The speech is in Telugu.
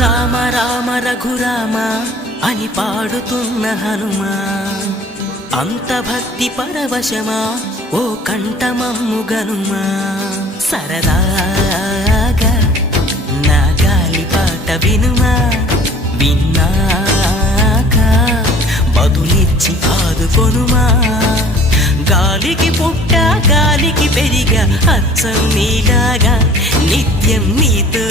రామ రామ రఘురామ అని పాడుతున్న హనుమా, అంత భక్తి పరవశమా ఓ కంఠమమ్ము గనుమా. సరదాగా నా గాలి పాట వినుమా, విన్నాక బదులిచ్చి ఆదుకొనుమా. గాలికి పుట్ట గాలికి పెరిగా అచ్చం నీలాగా నిత్యం నీతో